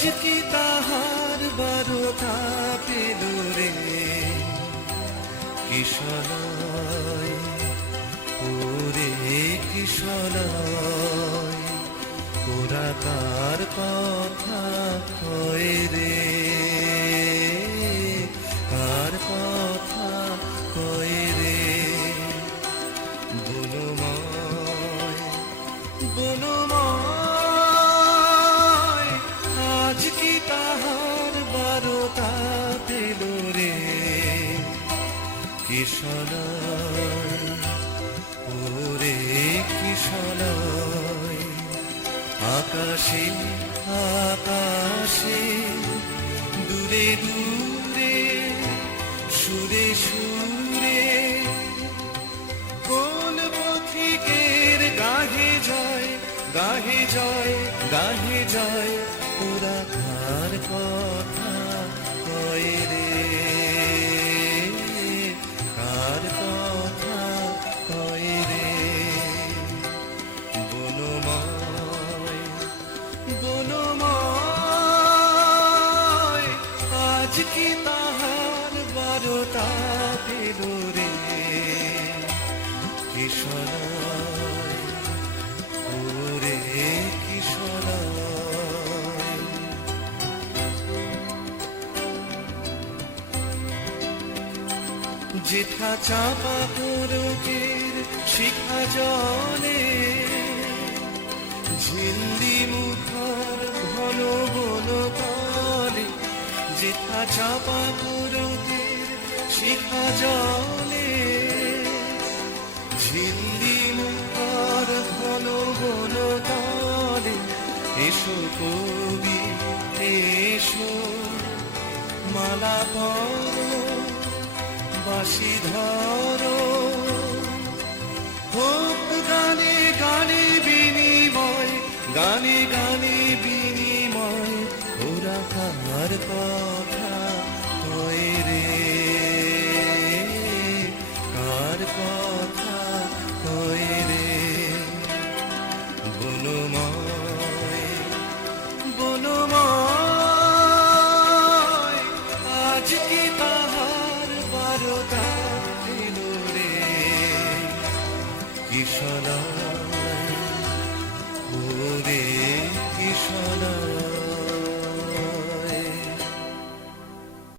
আজ কি তাহার বারতা পেল রে কিশলয় ওরে কিশলয় ওরা কার কথা কয় রে কার কথা কয় রে বনময় বনময় আজ কি তাহার বারতা পেল রে কিশলয় ওরে কিশলয় আকাশে আকাশে দূরে দূরে সুরে সুরে কোন পথিকের গাহে যায় গাহে যায় গাহে যায় ওরা কার কথা কয় রে কার কথা কয় রে বনময় বনময় আজ কি তাহার বারতা পেল রে কিশলয় ওরে কিশলয় যেথা চাপা পুরকের শিখা জলে ঝিল্লি মুখর ঘন বন তলে যেথা চাপা পুরকের শিখা জলে ঝিল্লি মুখর ঘন বন তলে এসো কবি এসো মালা পরো বাঁশি ধরো হোক গানে গানে বিনিময় গানে গানে বিনিময় ওরা কার কথা কয় রে কার কথা কয় রে বনময় বনময় আজ কি তাহার বারতা পেল রে কিশলয় ওরে কিশলয়